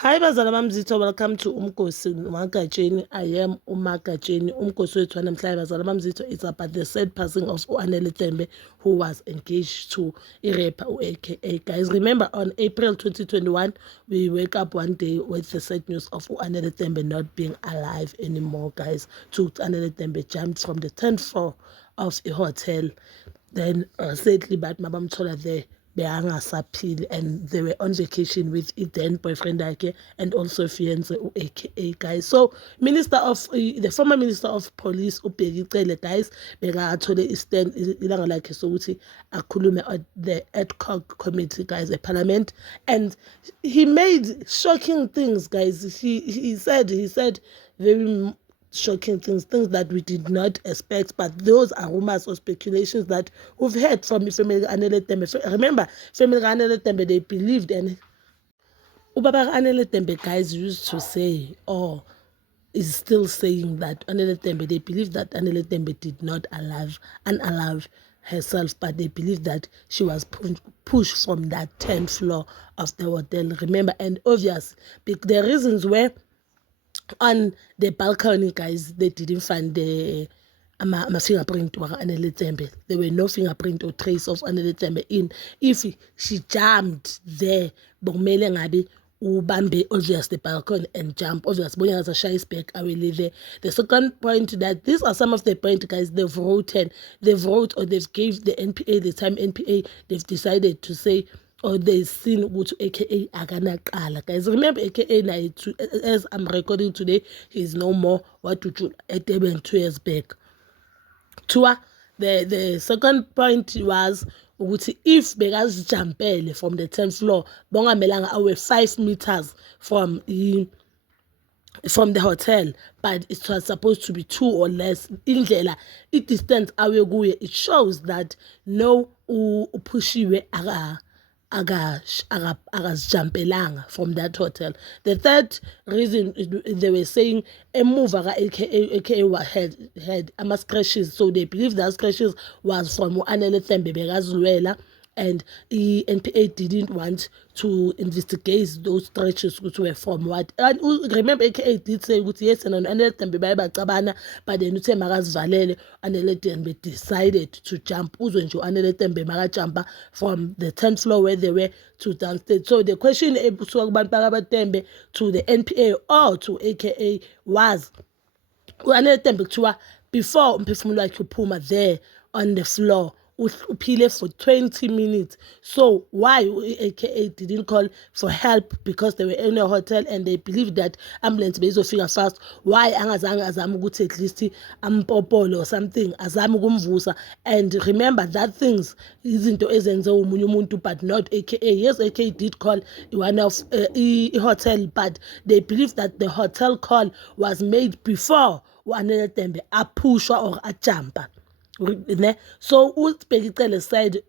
Hi bazala bamzitho, welcome to Umkosi Magatsheni. I am uMagatsheni. Umkosi wethu wanamhlanje bazala bamzitho, it's about the sad passing of uAnele Tembe, who was engaged to rapper aka. Guys, remember on April 2021 we wake up one day with the sad news of uAnele Tembe not being alive anymore. Guys, uAnele Tembe jumped from the 10th floor of a hotel, then sadly but mabamthola there beangasaphili, and they were on vacation with Eden boyfriend yakhe and also fiance aka. Guys, so the former minister of police uBheki Cele, guys, bekathole istand ilanga lakhe sokuthi akhulume at the ad hoc committee, guys, at parliament, and he made shocking things, guys. He said very shocking things that we did not expect, but those are rumors or speculations that we've heard from family Anele Tembe. Remember, family Anele Tembe, they believed, and Ubaba Anele Tembe, guys, used to say, or is still saying, that Anele Tembe, they believe that Anele Tembe did not unalive herself, but they believe that she was pushed from that 10th floor of the hotel. Remember, and obvious, the reasons were on the balcony, guys, they didn't find the fingerprint of Anele Tembe. There were no fingerprint or trace of Anele Tembe in. If she jumped there, bomele ngabe ubambe obvious the balcony and jump obvious bonya as a shy spec away there. The second point, that these are some of the points, guys, they've wrote or they've gave the NPA, the time NPA, they've decided to say, or they seen ukuthi aka akanaqala. Guys, remember aka now, as I'm recording today, he's no more. What to do at 2 years back. The second point was ukuthi if bekazijampele from the 10th floor, bongamelanga awe 5 meters from the hotel, but it was supposed to be 2 or less. Indlela distance awe kuye, it shows that no upushiwe akazijampelanga from that hotel. The third reason, they were saying a move aka had scratches, so they believe that scratches was from Anele Tembe bekazilwela, and the NPA didn't want to investigate those stretches which were from what. And remember, AKA did say, yes, and Anele Tembe bayabacabana, but then uthe makazivalele, Anele Tembe decided to jump. Uzwenje Anele Tembe makajumpa from the 10th floor where they were to downstairs. So the question to the NPA or to AKA was, Anele Tembe kuthiwa before umphefumulo wakhe uphuma there on the floor uphile for 20 minutes. So why aka didn't call for help, because they were in a hotel and they believed that ambulance bezofika fast? Why angazange azama ukuthi at least ampopolo or something, azama ukumvusa? And remember that things izinto ezenze umunye umuntu, but not aka. Yes, aka did call one of a hotel, but they believe that the hotel call was made before uAnele Tembe apushwa or ajumpa. So uBheki Cele said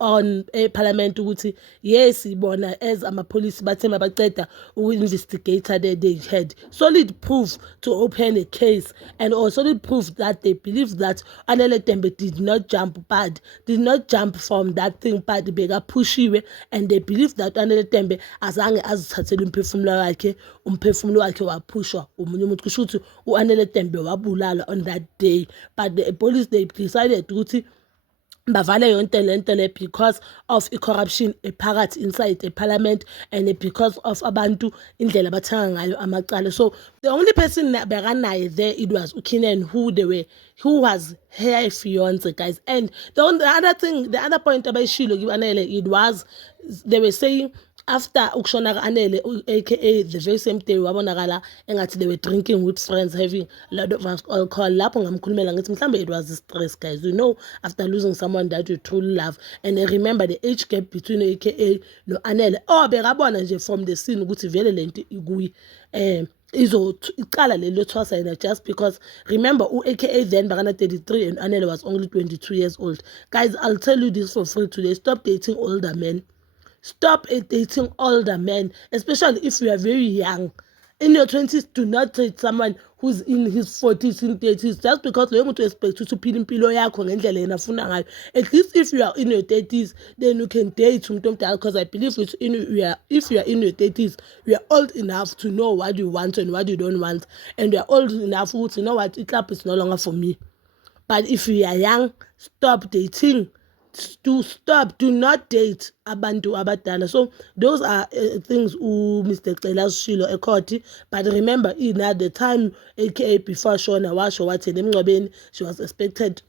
on a parliament ukuthi yes, ibona as amapolice bathe mabaqeda uku-investigator they had solid proof to open a case, and also solid proof that they believe that Anele Tembe did not jump from that thing, but bekapushiwe, and they believe that Anele Tembe azange azithathele umphefumulo wakhe wapushwa umunye umuntu. Kusho ukuthi uAnele Tembe wabulala on that day, but the police, they decided ukuthi bavale yonke lento le because of corruption ephakathi inside a parliament, and because of abantu indlela bathenga ngayo amacala. So the only person bekanaye there, it was uKenan, who was her fiance, guys. And the other point abayishilo kibanele, it was they were saying after ukushona kaAnele aka the very same day wabonakala engathi they were drinking with friends, having a lot of alcohol. Lapho ngamkhulumela ngithi mhlambe it was stress, guys. You know, after losing someone that you truly love, and remember the age gap between aka no Anele, bekabona nje from the scene ukuthi vele lento ikuyi izoqala lelo thwasa yena, just because remember aka then bakana 33 and Anele was only 22 years old. Guys, I'll tell you this for free today: stop dating older men. Stop dating older men, especially if you are very young. in your 20s, do not date someone who's in his 40s and 30s just because loyo muntu expect ukuthi uphile impilo yakho ngendlela yena afuna ngayo. At least if you are in your 30s, then you can date umuntu omdala, because I believe if you are in your 30s, you are old enough to know what you want and what you don't want, and you are old enough to know what club is no longer for me. But if you are young, stop dating. Do not date abantu abadala. So those are things Mr. Cela Shilo Ekoti. But remember, in at the time, aka before Shona washo wathi emngcwabeni, she was expected.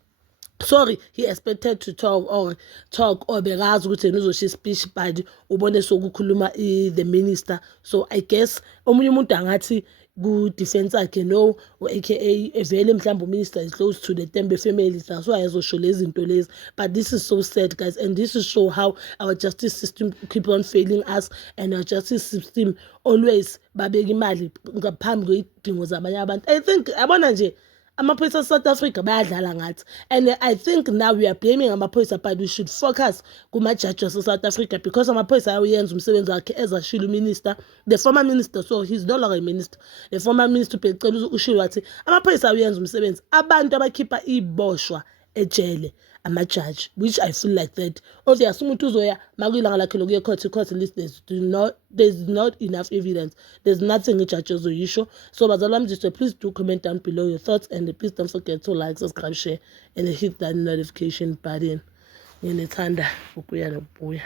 Sorry, he expected to talk or bekazi ukuthi uzoshaya speech, but ubone sokukhuluma the minister. So I guess omunye umuntu angathi ku defense akhe no, aka evele mhlawumbe uminister is close to the Tembe family, that's why azosho lezi zinto lezi. But this is so sad, guys, and this is show how our justice system keep on failing us, and our justice system always babeka imali ngaphambi kwezidingo zabanye abantu. I think abona nje amaphoyisa South Africa bayadlala ngathi, and I think now we are blaming amaphoyisa, but we should focus kuma-judge of South Africa, because amaphoyisa ayawenza umsebenzi wakhe ezashilo minister, the former minister. So he's no longer a minister. The former minister becela ushilo wathi amaphoyisa ayawenza umsebenzi, abantu abakhipha iboshwa ejele ama-judge, which I feel like that obviously umuntu uzoya makuyilanga lakhe lokuya court list, there's not enough evidence, there's nothing ijudge ozoyisho. So bazalwane mjisho, please do comment down below your thoughts, and please don't forget to like, subscribe, share, and hit that notification button. Nginethanda ukuya nokubuya.